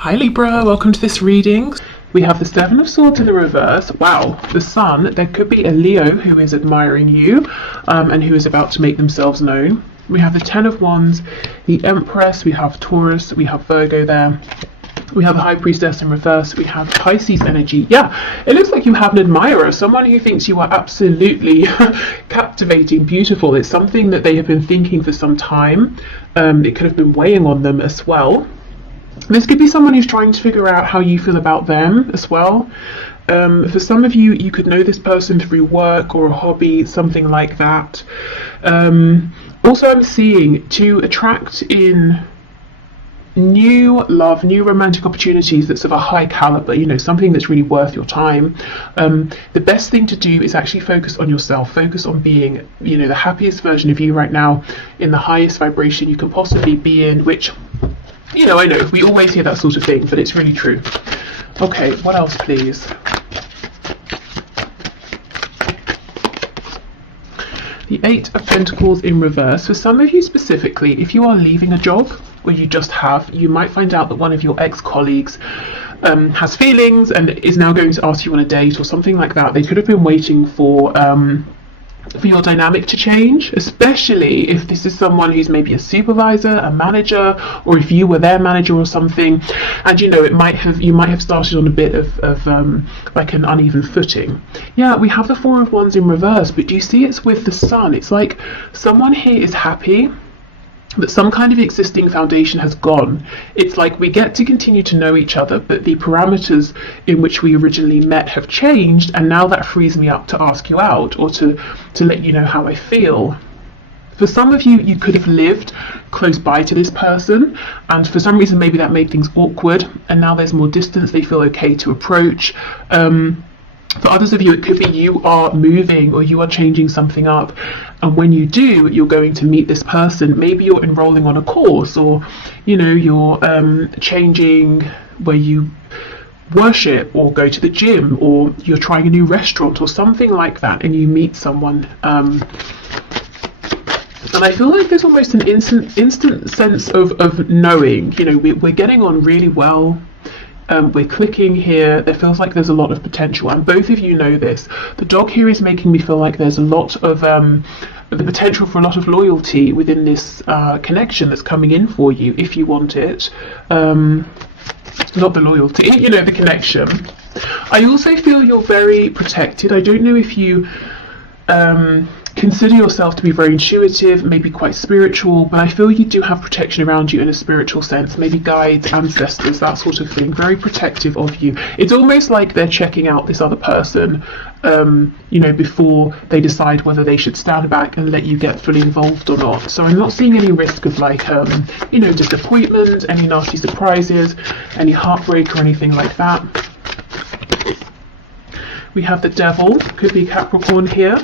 Hi Libra, welcome to this reading. We have the Seven of Swords in the reverse. Wow, the Sun. There could be a Leo who is admiring you and who is about to make themselves known. We have the Ten of Wands, the Empress, we have Taurus, we have Virgo there. We have the High Priestess in reverse. We have Pisces energy. Yeah, it looks like you have an admirer, someone who thinks you are absolutely captivating, beautiful. It's something that they have been thinking for some time. It could have been weighing on them as well. This could be someone who's trying to figure out how you feel about them as well. For some of you, you could know this person through work or a hobby, something like that. Also, I'm seeing to attract in new love, new romantic opportunities that's of a high caliber, you know, something that's really worth your time. The best thing to do is actually focus on yourself, focus on being, you know, the happiest version of you right now, in the highest vibration you can possibly be in, which, you know, I know we always hear that sort of thing, but it's really true. Okay, what else, please? The Eight of Pentacles in reverse. For some of you specifically, if you are leaving a job, or you just have, you might find out that one of your ex-colleagues has feelings and is now going to ask you on a date or something like that. They could have been waiting for your dynamic to change, especially if this is someone who's maybe a supervisor, a manager, or if you were their manager or something, and you know, you might have started on a bit of like an uneven footing. Yeah, we have the Four of Wands in reverse, but do you see it's with the Sun? It's like someone here is happy that some kind of existing foundation has gone. It's like we get to continue to know each other, but the parameters in which we originally met have changed, and now that frees me up to ask you out or to let you know how I feel. For some of you, you could have lived close by to this person, and for some reason maybe that made things awkward, and now there's more distance, they feel okay to approach. For others of you, it could be you are moving or you are changing something up, and when you do, you're going to meet this person. Maybe you're enrolling on a course, or you know, you're changing where you worship or go to the gym, or you're trying a new restaurant or something like that, and you meet someone. And I feel like there's almost an instant sense of knowing, you know, we're getting on really well. We're clicking here. There feels like there's a lot of potential, and both of you know this. The dog here is making me feel like there's a lot of the potential for a lot of loyalty within this connection that's coming in for you, if you want it. Not the loyalty, you know, the connection. I also feel you're very protected. I don't know if you consider yourself to be very intuitive, maybe quite spiritual, but I feel you do have protection around you in a spiritual sense, maybe guides, ancestors, that sort of thing, very protective of you. It's almost like they're checking out this other person, you know, before they decide whether they should stand back and let you get fully involved or not. So I'm not seeing any risk of like, you know, disappointment, any nasty surprises, any heartbreak or anything like that. We have the Devil, could be Capricorn here.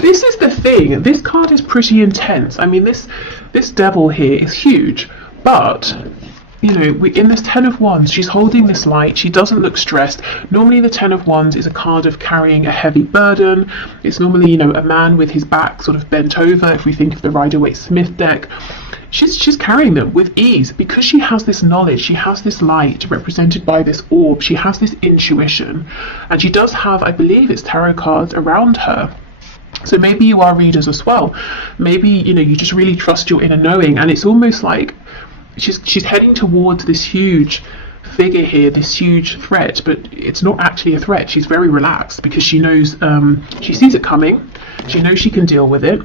This is the thing, this card is pretty intense. I mean, this Devil here is huge, but you know, in this Ten of Wands, she's holding this light. She doesn't look stressed. Normally the Ten of Wands is a card of carrying a heavy burden. It's normally, you know, a man with his back sort of bent over, if we think of the Rider-Waite-Smith deck. She's carrying them with ease because she has this knowledge, she has this light represented by this orb, she has this intuition, and she does have, I believe it's tarot cards around her. So maybe you are readers as well. Maybe, you know, you just really trust your inner knowing, and it's almost like she's heading towards this huge figure here, this huge threat, but it's not actually a threat. She's very relaxed because she knows, she sees it coming, she knows she can deal with it.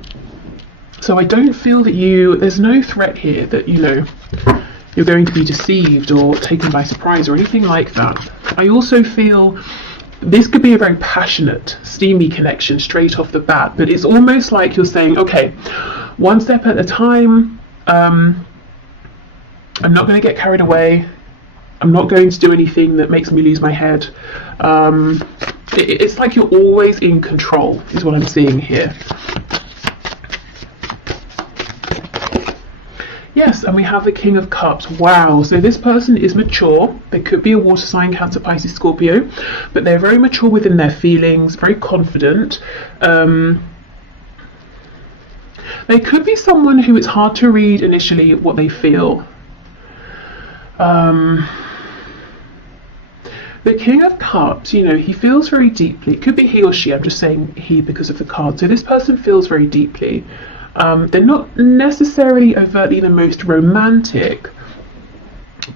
So I don't feel that there's no threat here that, you know, you're going to be deceived or taken by surprise or anything like that. I also feel this could be a very passionate, steamy connection straight off the bat, but it's almost like you're saying, okay, one step at a time, I'm not going to get carried away, I'm not going to do anything that makes me lose my head. It's like you're always in control, is what I'm seeing here. Yes, and we have the King of Cups. Wow, so this person is mature. They could be a water sign, Cancer, Pisces, Scorpio, but they're very mature within their feelings, very confident. They could be someone who it's hard to read initially what they feel. The King of Cups, you know, he feels very deeply. It could be he or she. I'm just saying he because of the card. So this person feels very deeply. They're not necessarily overtly the most romantic,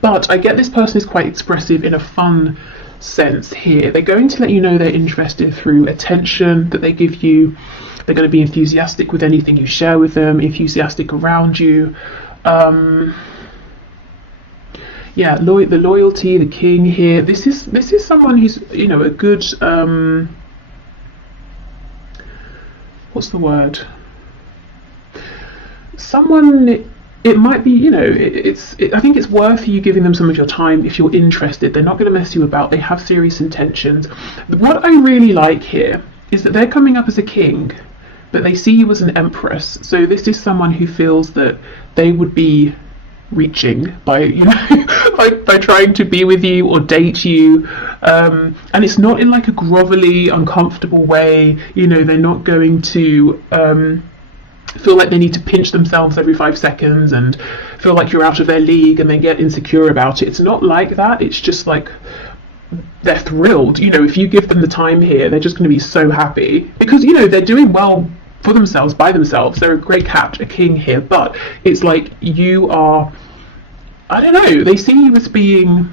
but I get this person is quite expressive in a fun sense here. They're going to let you know they're interested through attention that they give you. They're going to be enthusiastic with anything you share with them, enthusiastic around you. Yeah, the loyalty, the king here. This is someone who's, you know, a good what's the word? Someone. It might be, you know, I think it's worth you giving them some of your time if you're interested. They're not going to mess you about. They have serious intentions. What I really like here is that they're coming up as a king, but they see you as an empress. So this is someone who feels that they would be reaching by, you know, by trying to be with you or date you. And it's not in like a grovelly, uncomfortable way. You know, they're not going to feel like they need to pinch themselves every 5 seconds and feel like you're out of their league and they get insecure about it. It's not like that. It's just like they're thrilled. You know, if you give them the time here, they're just going to be so happy because, you know, they're doing well for themselves, by themselves. They're a great cat, a king here, but it's like you are, I don't know, they see you as being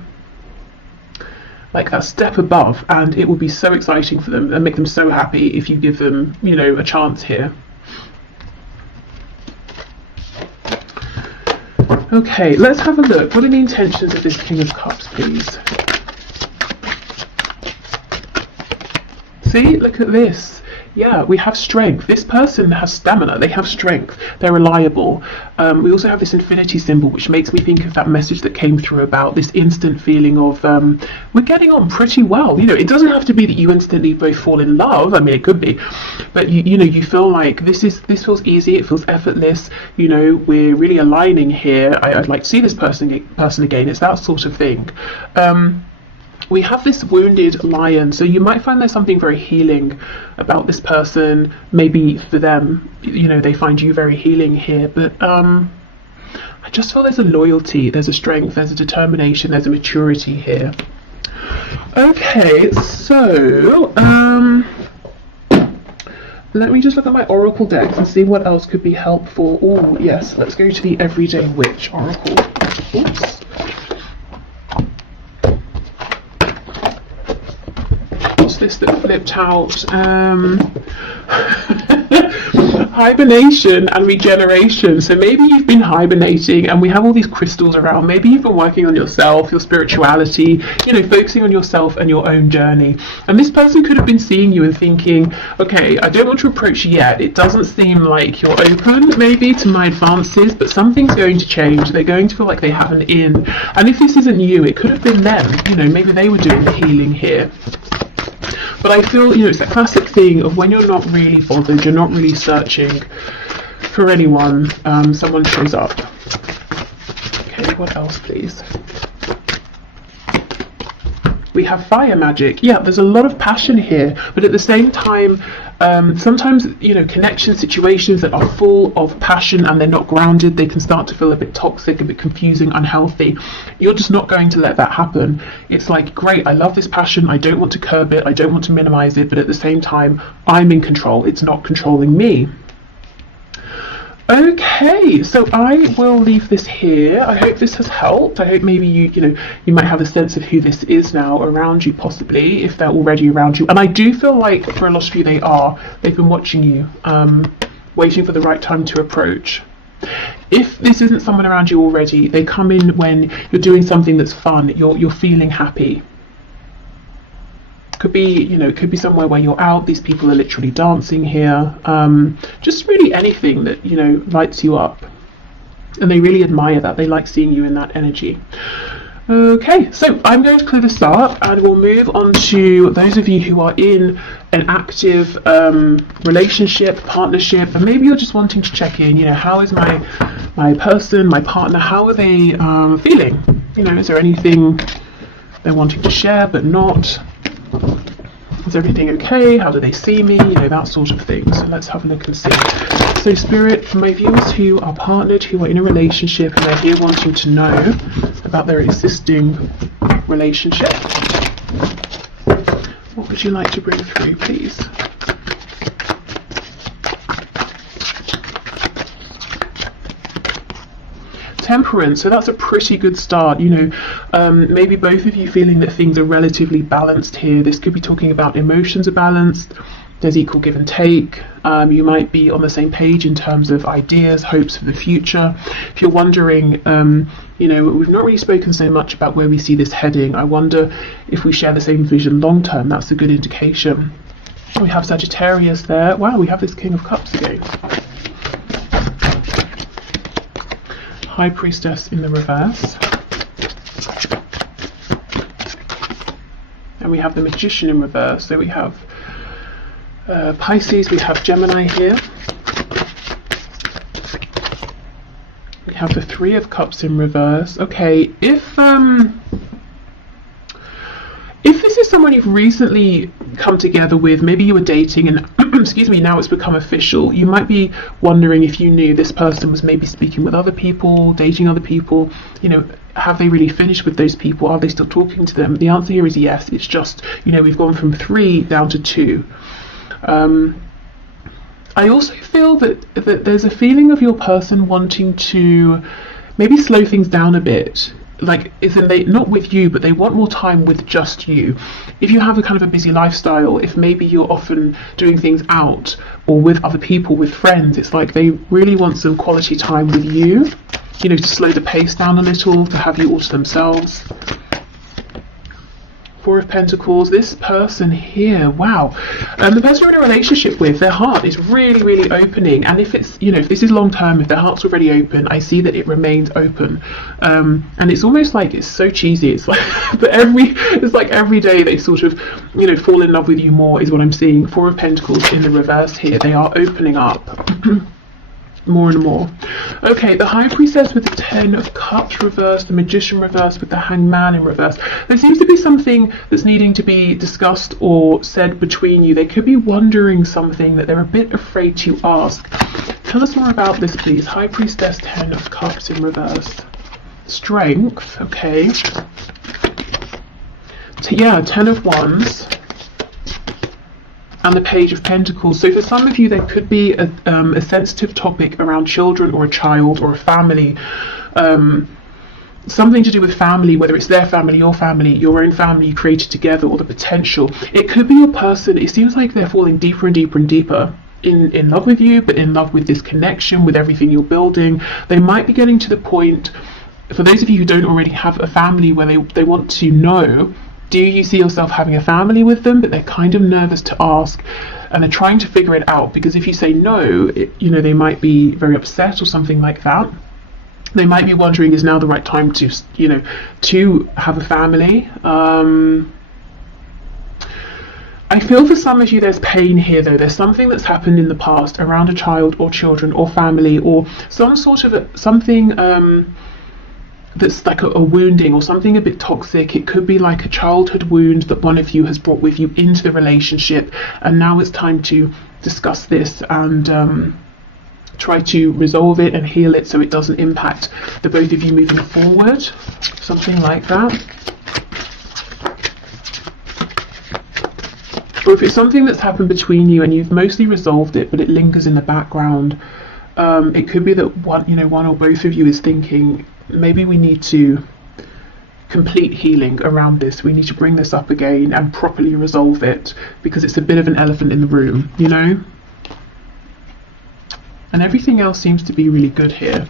like that step above, and it will be so exciting for them and make them so happy if you give them, you know, a chance here. Okay, let's have a look. What are the intentions of this King of Cups, please? See, look at this. Yeah, we have strength. This person has stamina. They have strength. They're reliable. We also have this infinity symbol, which makes me think of that message that came through about this instant feeling of we're getting on pretty well. You know, it doesn't have to be that you instantly both fall in love. I mean, it could be, but you know, you feel like this feels easy. It feels effortless. You know, we're really aligning here. I'd like to see this person again. It's that sort of thing. We have this wounded lion, so you might find there's something very healing about this person. Maybe for them, you know, they find you very healing here, but I just feel there's a loyalty, there's a strength, there's a determination, there's a maturity here. Okay, so let me just look at my oracle decks and see what else could be helpful. Oh yes, let's go to the Everyday Witch oracle. Oops. This that flipped out. Hibernation and regeneration. So maybe you've been hibernating and we have all these crystals around. Maybe you've been working on yourself, your spirituality, you know, focusing on yourself and your own journey. And this person could have been seeing you and thinking, okay, I don't want to approach you yet. It doesn't seem like you're open maybe to my advances, but something's going to change. They're going to feel like they have an in. And if this isn't you, it could have been them. You know, maybe they were doing the healing here. But I feel, you know, it's that classic thing of when you're not really bothered, you're not really searching for anyone, someone shows up. Okay, what else, please? We have fire magic. Yeah, there's a lot of passion here, but at the same time, sometimes, you know, connection situations that are full of passion and they're not grounded, they can start to feel a bit toxic, a bit confusing, unhealthy. You're just not going to let that happen. It's like, great, I love this passion, I don't want to curb it, I don't want to minimize it, but at the same time, I'm in control, it's not controlling me. Okay, so I will leave this here. I hope this has helped. I hope maybe you might have a sense of who this is now around you, possibly, if they're already around you. And I do feel like for a lot of you they've been watching you, waiting for the right time to approach. If this isn't someone around you already, they come in when you're doing something that's fun, you're feeling happy. Could be, you know, it could be somewhere where you're out, these people are literally dancing here, just really anything that, you know, lights you up, and they really admire that. They like seeing you in that energy. Okay, so I'm going to clear this up and we'll move on to those of you who are in an active relationship, partnership, and maybe you're just wanting to check in, you know, how is my person, my partner, how are they feeling? You know, is there anything they're wanting to share but not? Is everything okay? How do they see me? You know, that sort of thing. So let's have a look and see. So Spirit, for my viewers who are partnered, who are in a relationship, and they're here wanting to know about their existing relationship. What would you like to bring through, please? Temperance, so that's a pretty good start. Maybe both of you feeling that things are relatively balanced here. This could be talking about emotions are balanced, there's equal give and take. You might be on the same page in terms of ideas, hopes for the future. If you're wondering, we've not really spoken so much about where we see this heading. I wonder if we share the same vision long term. That's a good indication. We have Sagittarius there. Wow, we have this King of Cups again. High Priestess in the reverse. And we have the Magician in reverse. So we have Pisces, we have Gemini here. We have the Three of Cups in reverse. Okay, if this is someone you've recently come together with, maybe you were dating and excuse me, now it's become official, you might be wondering if you knew this person was maybe speaking with other people, dating other people, have they really finished with those people? Are they still talking to them? The answer here is yes. It's just, we've gone from 3 down to 2. I also feel that there's a feeling of your person wanting to maybe slow things down a bit. Like, isn't they not with you, but they want more time with just you. If you have a kind of a busy lifestyle, if maybe you're often doing things out or with other people, with friends, it's like they really want some quality time with you, to slow the pace down a little, to have you all to themselves. Four of Pentacles, this person here, wow. The person you're in a relationship with, their heart is really, really opening. And if it's, if this is long term, if their heart's already open, I see that it remains open. And it's almost like, it's so cheesy. It's like, but it's like every day they sort of, fall in love with you more is what I'm seeing. Four of Pentacles in the reverse here. They are opening up. More and more. Okay, the High Priestess with the Ten of Cups reversed, the Magician reversed with the Hanged Man in reverse. There seems to be something that's needing to be discussed or said between you. They could be wondering something that they're a bit afraid to ask. Tell us more about this, please. High Priestess, Ten of Cups in reverse. Strength, okay. Ten of Wands. And the Page of Pentacles. So for some of you, there could be a sensitive topic around children or a child or a family. Something to do with family, whether it's their family, your own family you created together, or the potential. It could be your person. It seems like they're falling deeper and deeper and deeper in love with you, but in love with this connection, with everything you're building. They might be getting to the point, for those of you who don't already have a family, where they want to know, do you see yourself having a family with them? But they're kind of nervous to ask, and they're trying to figure it out, because if you say no, they might be very upset or something like that. They might be wondering, is now the right time to have a family? I feel for some of you there's pain here though. There's something that's happened in the past around a child or children or family, or some sort of something that's like a wounding or something a bit toxic. It could be like a childhood wound that one of you has brought with you into the relationship, and now it's time to discuss this and try to resolve it and heal it so it doesn't impact the both of you moving forward. Something like that. Or if it's something that's happened between you and you've mostly resolved it but it lingers in the background, it could be that one or both of you is thinking, maybe we need to complete healing around this. We need to bring this up again and properly resolve it, because it's a bit of an elephant in the room, And everything else seems to be really good here.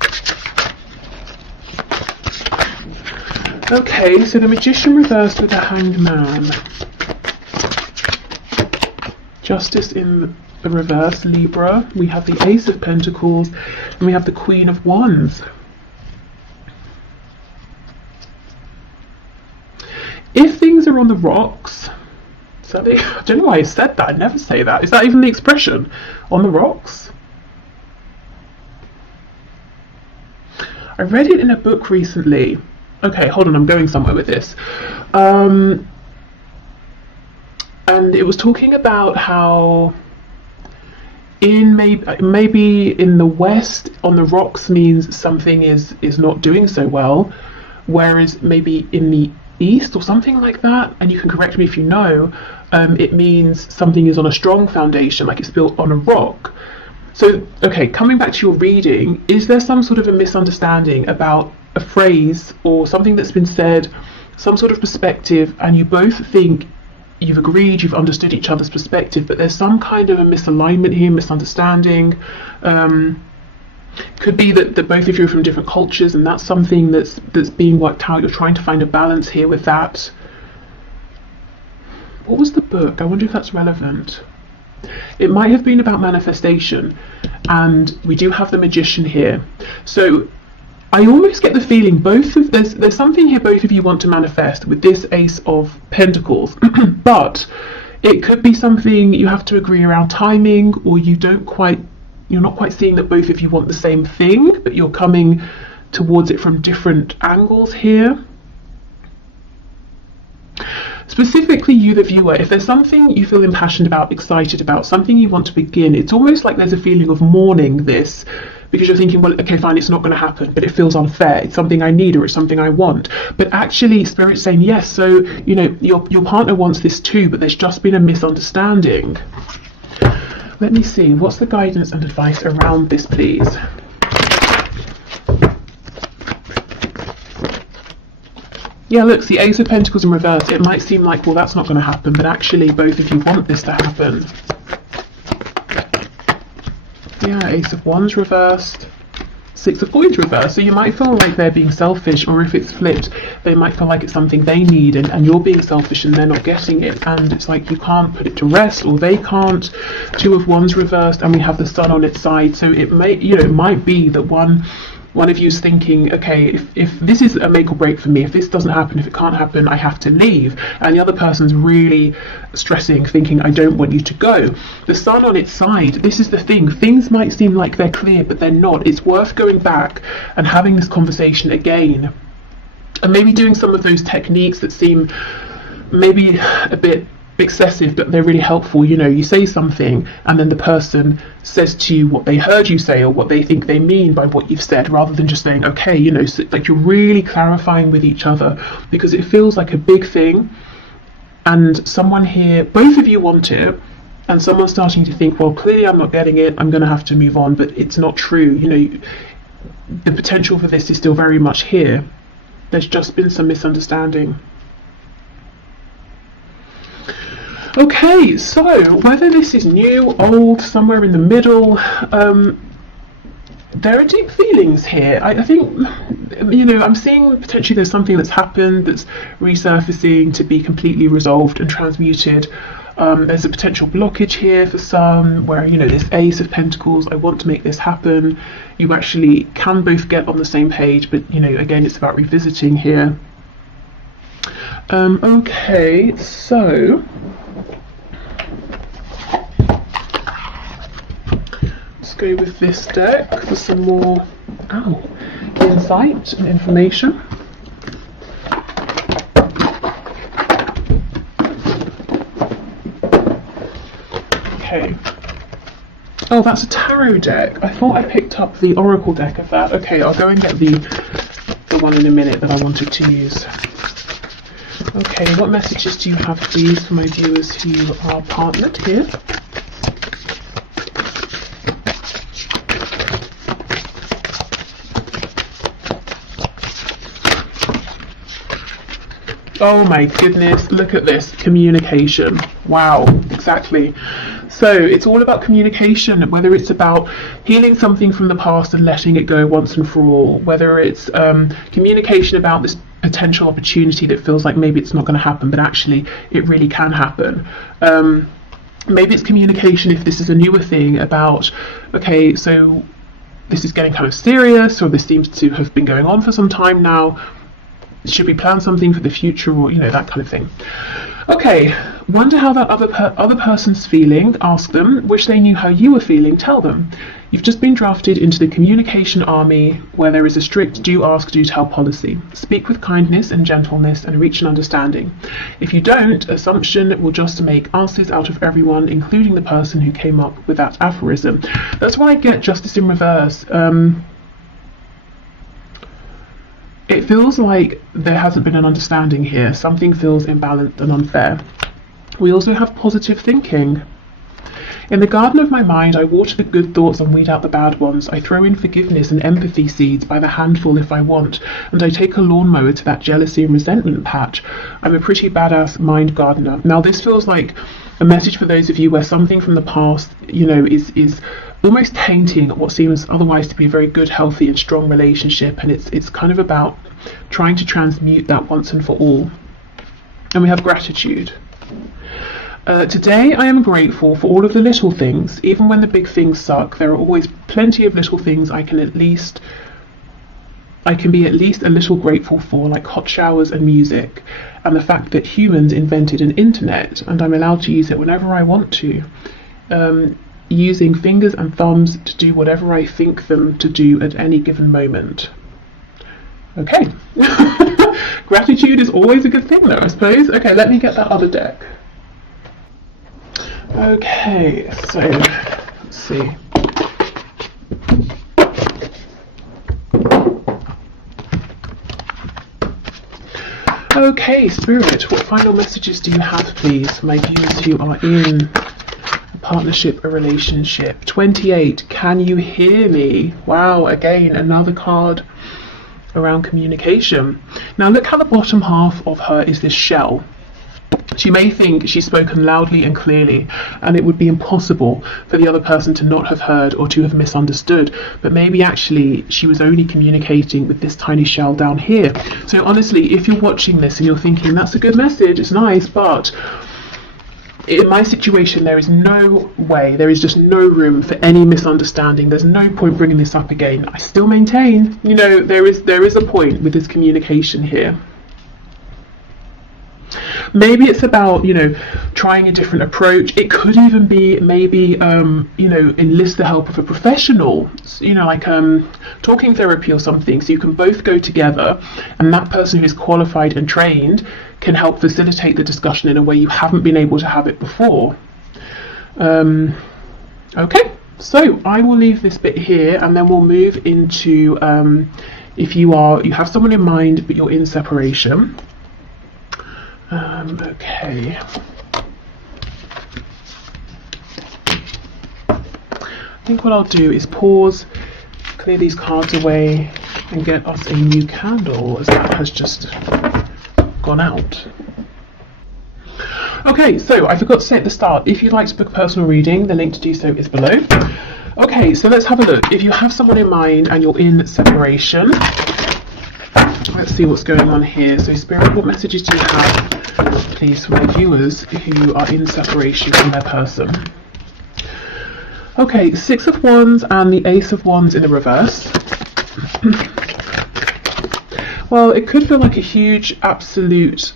Okay, so the Magician reversed with the Hanged Man. Justice in the reverse, Libra. We have the Ace of Pentacles and we have the Queen of Wands. If things are on the rocks, I don't know why I said that. I'd never say that. Is that even the expression? On the rocks? I read it in a book recently. Okay, hold on, I'm going somewhere with this. And it was talking about how maybe in the West, on the rocks means something is not doing so well, whereas maybe in the southeast or something like that, and you can correct me if you know. It means something is on a strong foundation, like it's built on a rock. So, okay, coming back to your reading, is there some sort of a misunderstanding about a phrase or something that's been said, some sort of perspective, and you both think you've agreed, you've understood each other's perspective, but there's some kind of a misalignment here, misunderstanding? Could be that both of you are from different cultures, and that's something that's being worked out. You're trying to find a balance here with that. What was the book? I wonder if that's relevant. It might have been about manifestation, and we do have the Magician here. So I almost get the feeling there's something here both of you want to manifest with this Ace of Pentacles, but it could be something you have to agree around timing, or you're not quite seeing that both of you want the same thing, but you're coming towards it from different angles here. Specifically, you, the viewer, if there's something you feel impassioned about, excited about, something you want to begin, it's almost like there's a feeling of mourning this, because you're thinking, well, okay, fine, it's not going to happen, but it feels unfair. It's something I need, or it's something I want. But actually, Spirit's saying, yes, so, you know, your partner wants this too, but there's just been a misunderstanding. Let me see, what's the guidance and advice around this, please? Yeah, look, the Ace of Pentacles in reverse. It might seem like, well, that's not going to happen, but actually both of you want this to happen. Yeah, Ace of Wands reversed. Six of Coins reversed. So you might feel like they're being selfish, or if it's flipped, they might feel like it's something they need, and you're being selfish and they're not getting it, and it's like you can't put it to rest, or they can't. Two of Wands reversed, and we have the Sun on its side. So it might be that one of you is thinking, okay, if this is a make or break for me, if this doesn't happen, if it can't happen, I have to leave. And the other person's really stressing, thinking, I don't want you to go. The Sun on its side, this is the thing. Things might seem like they're clear, but they're not. It's worth going back and having this conversation again. And maybe doing some of those techniques that seem maybe a bit excessive, but they're really helpful. You know, you say something and then the person says to you what they heard you say, or what they think they mean by what you've said, rather than just saying, okay, you know, so, like, you're really clarifying with each other, because it feels like a big thing, and someone here, both of you want it, and someone's starting to think, well, clearly I'm not getting it, I'm going to have to move on. But it's not true. You know, the potential for this is still very much here. There's just been some misunderstanding. Okay, so whether this is new, old, somewhere in the middle, there are deep feelings here. I think, you know, I'm seeing potentially there's something that's happened that's resurfacing to be completely resolved and transmuted. There's a potential blockage here for some, where, you know, this Ace of Pentacles, I want to make this happen. You actually can both get on the same page, but, you know, again, it's about revisiting here. Okay, so let's go with this deck for some more insight and information. Okay. Oh, that's a tarot deck. I thought I picked up the oracle deck of that. Okay, I'll go and get the one in a minute that I wanted to use. Okay, what messages do you have, please, for my viewers who are partnered here? Oh my goodness, look at this, communication. Wow, exactly. So it's all about communication, whether it's about healing something from the past and letting it go once and for all, whether it's communication about this potential opportunity that feels like maybe it's not going to happen, but actually it really can happen. Maybe it's communication if this is a newer thing about, okay, so this is getting kind of serious, or this seems to have been going on for some time now. Should we plan something for the future, or, you know, that kind of thing. Okay, wonder how that other person's feeling. Ask them. Wish they knew how you were feeling. Tell them. You've just been drafted into the communication army, where there is a strict do ask, do tell policy. Speak with kindness and gentleness and reach an understanding. If you don't, assumption will just make asses out of everyone, including the person who came up with that aphorism. That's why I get Justice in reverse. It feels like there hasn't been an understanding here. Something feels imbalanced and unfair. We also have positive thinking. In the garden of my mind, I water the good thoughts and weed out the bad ones. I throw in forgiveness and empathy seeds by the handful if I want, and I take a lawnmower to that jealousy and resentment patch. I'm a pretty badass mind gardener. Now, this feels like a message for those of you where something from the past, you know, is almost tainting what seems otherwise to be a very good, healthy and strong relationship, and it's kind of about trying to transmute that once and for all. And we have gratitude. Today I am grateful for all of the little things. Even when the big things suck, there are always plenty of little things I can be at least a little grateful for, like hot showers and music, and the fact that humans invented an internet and I'm allowed to use it whenever I want to, using fingers and thumbs to do whatever I think them to do at any given moment. Okay. Gratitude is always a good thing though, I suppose. Okay, let me get that other deck. Okay, so let's see. Okay, Spirit, what final messages do you have, please, for my viewers who are in a partnership, a relationship? 28, can you hear me? Wow, again, another card around communication. Now look how the bottom half of her is this shell. She may think she's spoken loudly and clearly, and it would be impossible for the other person to not have heard or to have misunderstood, but maybe actually she was only communicating with this tiny shell down here. So honestly, if you're watching this and you're thinking, that's a good message, it's nice, but in my situation there is no way, there is just no room for any misunderstanding. There's no point bringing this up again. I still maintain, you know, there is a point with this communication here. Maybe it's about, you know, trying a different approach. It could even be maybe, you know, enlist the help of a professional, you know, like talking therapy or something, so you can both go together and that person who is qualified and trained can help facilitate the discussion in a way you haven't been able to have it before. Okay, so I will leave this bit here and then we'll move into if you have someone in mind but you're in separation. Okay. I think what I'll do is pause, clear these cards away, and get us a new candle, as that has just gone out. Okay, so I forgot to say at the start, if you'd like to book a personal reading, the link to do so is below. Okay, so let's have a look. If you have someone in mind and you're in separation, let's see what's going on here. So Spirit, what messages do you have, please, for my viewers who are in separation from their person? Okay, 6 of Wands and the Ace of Wands in the reverse. Well, it could feel like a huge, absolute,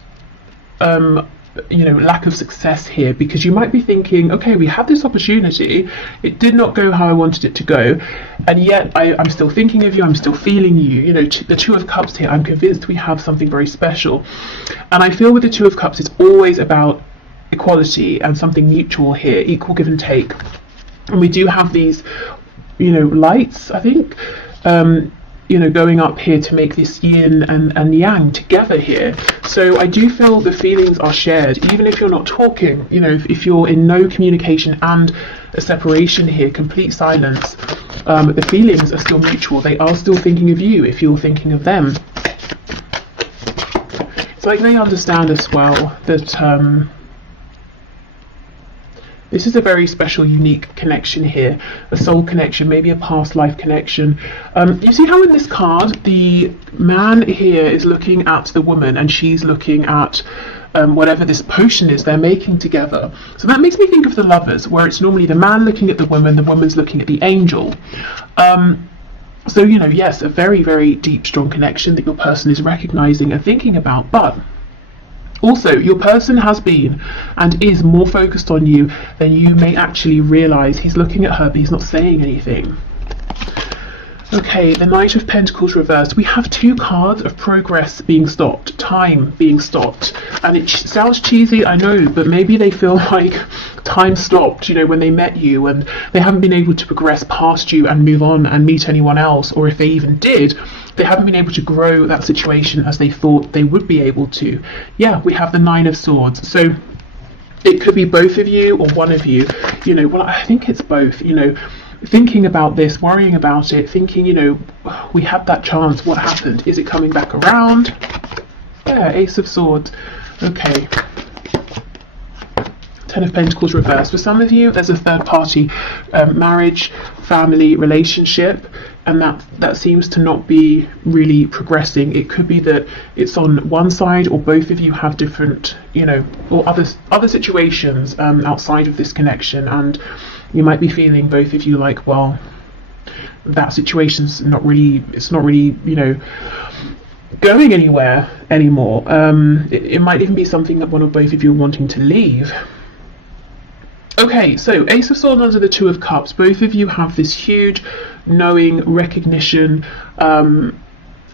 you know, lack of success here, because you might be thinking, okay, we had this opportunity, it did not go how I wanted it to go, and yet I'm still thinking of you, I'm still feeling you. You know, the Two of Cups here, I'm convinced we have something very special, and I feel with the Two of Cups it's always about equality and something mutual here, equal give and take. And we do have these, you know, lights, I think, you know, going up here to make this yin and yang together here. So I do feel the feelings are shared, even if you're not talking. You know, if you're in no communication and a separation here, complete silence, the feelings are still mutual. They are still thinking of you if you're thinking of them. It's like they understand as well that this is a very special, unique connection here, a soul connection, maybe a past life connection. You see how in this card, the man here is looking at the woman and she's looking at whatever this potion is they're making together. So that makes me think of the Lovers, where it's normally the man looking at the woman's looking at the angel. So, you know, yes, a very, very deep, strong connection that your person is recognizing and thinking about, but also, your person has been and is more focused on you than you may actually realise. He's looking at her, but he's not saying anything. Okay, the Knight of Pentacles reversed. We have 2 cards of progress being stopped, time being stopped. And it sounds cheesy, I know, but maybe they feel like time stopped, you know, when they met you and they haven't been able to progress past you and move on and meet anyone else, or if they even did, they haven't been able to grow that situation as they thought they would be able to. Yeah, we have the Nine of Swords. So it could be both of you or one of you, well, I think it's both, thinking about this, worrying about it, thinking, we had that chance, what happened? Is it coming back around? Yeah, Ace of Swords. Okay. Ten of Pentacles reversed. For some of you, there's a third party marriage, family, relationship, and that seems to not be really progressing. It could be that it's on one side, or both of you have different, or other situations outside of this connection, and you might be feeling, both of you, like, well, that situation's not really, going anywhere anymore. It might even be something that one or both of you are wanting to leave. Okay, so Ace of Swords under the Two of Cups. Both of you have this huge knowing, recognition, and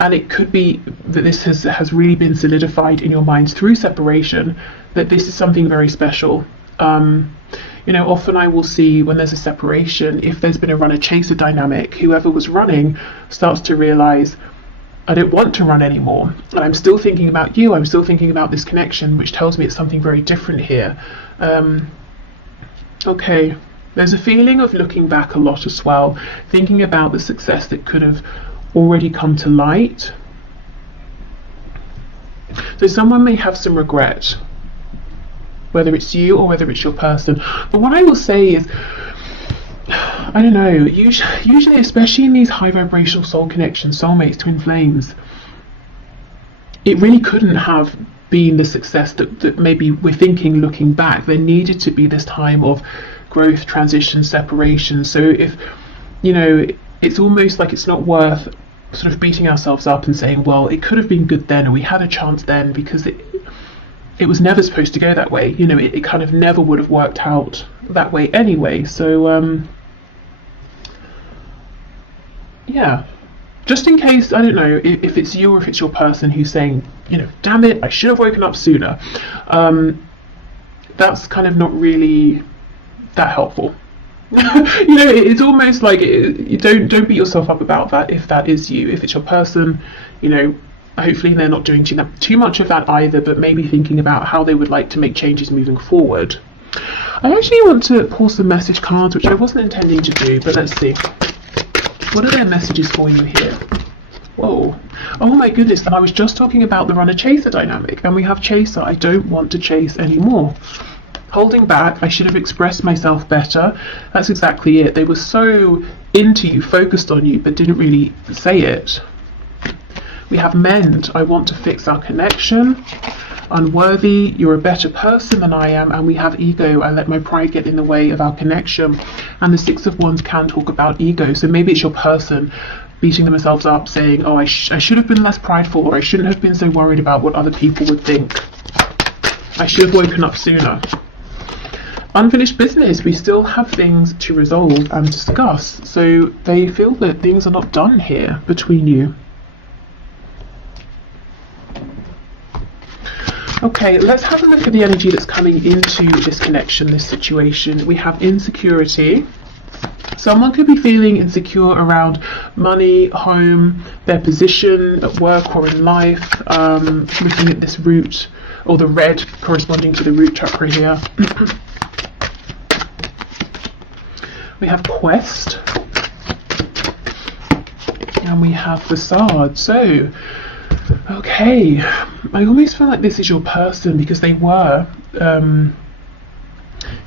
it could be that this has really been solidified in your minds through separation, that this is something very special. Often I will see when there's a separation, if there's been a runner-chaser dynamic, whoever was running starts to realize, I don't want to run anymore, and I'm still thinking about you, I'm still thinking about this connection, which tells me it's something very different here. Okay, there's a feeling of looking back a lot as well, thinking about the success that could have already come to light. So someone may have some regret, whether it's you or whether it's your person. But what I will say is, I don't know, usually, especially in these high vibrational soul connections, soulmates, twin flames, it really couldn't have been the success that maybe we're thinking looking back. There needed to be this time of growth, transition, separation. So if, it's almost like it's not worth sort of beating ourselves up and saying, well, it could have been good then, or we had a chance then, because it was never supposed to go that way. It kind of never would have worked out that way anyway. So yeah, just in case, I don't know if it's you or if it's your person who's saying, damn it, I should have woken up sooner. That's kind of not really that helpful. It's almost like you don't beat yourself up about that if that is you. If it's your person, hopefully they're not doing too much of that either, but maybe thinking about how they would like to make changes moving forward. I actually want to pull some message cards, which I wasn't intending to do, but let's see. What are their messages for you here? Whoa. Oh my goodness, and I was just talking about the runner-chaser dynamic, and we have chaser. I don't want to chase anymore. Holding back, I should have expressed myself better. That's exactly it. They were so into you, focused on you, but didn't really say it. We have mend. I want to fix our connection. Unworthy. You're a better person than I am. And we have ego. I let my pride get in the way of our connection. And the Six of Wands can talk about ego. So maybe it's your person beating themselves up, saying, oh, I should have been less prideful, or I shouldn't have been so worried about what other people would think. I should have woken up sooner. Unfinished business. We still have things to resolve and discuss. So they feel that things are not done here between you. Okay, let's have a look at the energy that's coming into this connection, this situation. We have insecurity. Someone could be feeling insecure around money, home, their position at work or in life. Looking at this root, or the red corresponding to the root chakra here. We have quest. And we have facade. So, okay, I almost feel like this is your person, because they were,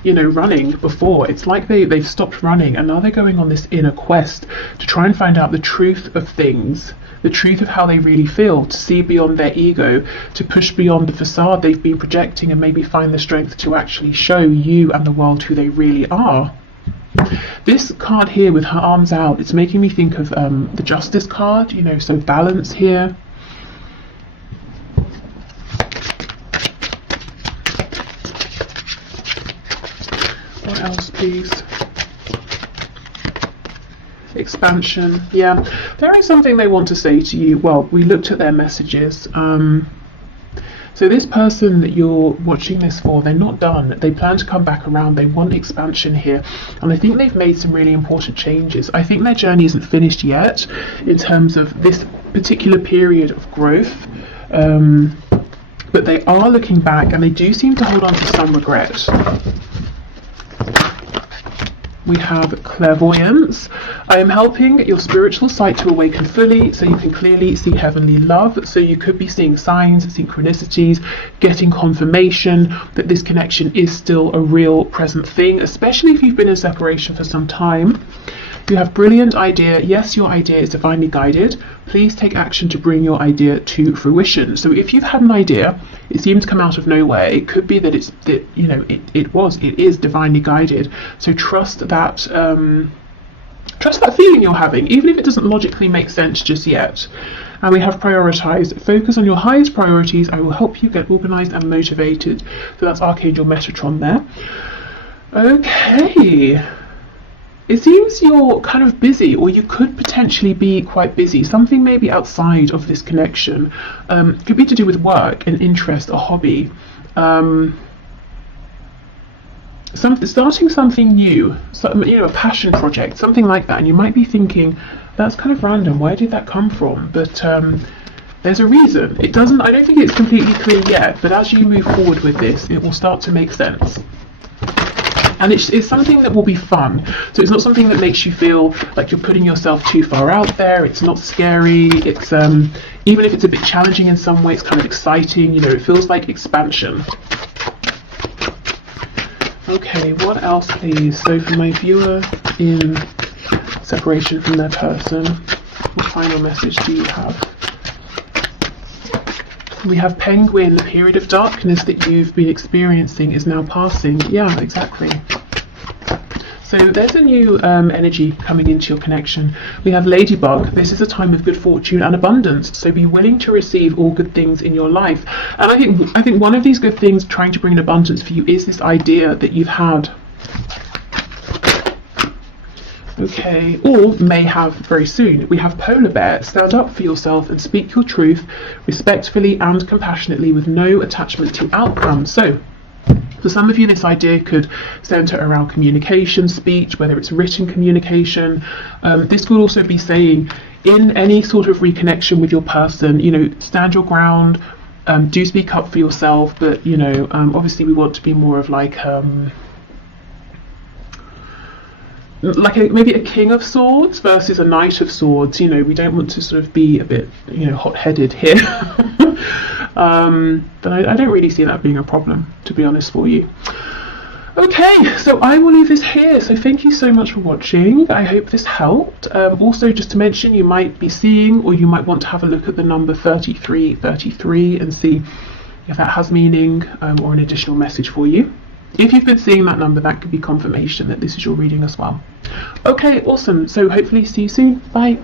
running before. It's like they've stopped running, and now they're going on this inner quest to try and find out the truth of things, the truth of how they really feel, to see beyond their ego, to push beyond the facade they've been projecting, and maybe find the strength to actually show you and the world who they really are. This card here with her arms out, it's making me think of the Justice card, so balance here. What else, please? Expansion. Yeah, there is something they want to say to you. Well, we looked at their messages. So this person that you're watching this for, they're not done. They plan to come back around. They want expansion here. And I think they've made some really important changes. I think their journey isn't finished yet in terms of this particular period of growth, but they are looking back and they do seem to hold on to some regret. We have clairvoyance. I am helping your spiritual sight to awaken fully so you can clearly see heavenly love. So you could be seeing signs, synchronicities, getting confirmation that this connection is still a real present thing, especially if you've been in separation for some time. You have brilliant idea. Yes, your idea is divinely guided. Please take action to bring your idea to fruition. So if you've had an idea, it seemed to come out of nowhere. It could be that it is divinely guided. So trust that feeling you're having, even if it doesn't logically make sense just yet. And we have prioritized. Focus on your highest priorities. I will help you get organized and motivated. So that's Archangel Metatron there. Okay. It seems you're kind of busy, or you could potentially be quite busy. Something maybe outside of this connection. Could be to do with work, an interest, a hobby. Starting something new, a passion project, something like that. And you might be thinking, that's kind of random. Where did that come from? But there's a reason. I don't think it's completely clear yet, but as you move forward with this, it will start to make sense. And it's something that will be fun. So it's not something that makes you feel like you're putting yourself too far out there. It's not scary. It's even if it's a bit challenging in some way, it's kind of exciting. It feels like expansion. Okay, what else, please? So for my viewer in separation from their person, what final message do you have? We have Penguin. The period of darkness that you've been experiencing is now passing. Yeah, exactly. So there's a new energy coming into your connection. We have Ladybug. This is a time of good fortune and abundance. So be willing to receive all good things in your life. And I think one of these good things trying to bring an abundance for you is this idea that you've had. Okay, or may have very soon. We have Polar Bear. Stand up for yourself and speak your truth respectfully and compassionately with no attachment to outcome. So for some of you, this idea could center around communication, speech, whether it's written communication. This could also be saying in any sort of reconnection with your person, stand your ground, do speak up for yourself, but obviously we want to be more of maybe a king of swords versus a knight of swords. We don't want to sort of be a bit hot-headed here. But I don't really see that being a problem, to be honest, for you. Okay, so I will leave this here. So thank you so much for watching. I hope this helped. Also, just to mention, you might be seeing, or you might want to have a look at the number 3333 and see if that has meaning or an additional message for you. If you've been seeing that number, that could be confirmation that this is your reading as well. Okay, awesome. So hopefully see you soon. Bye.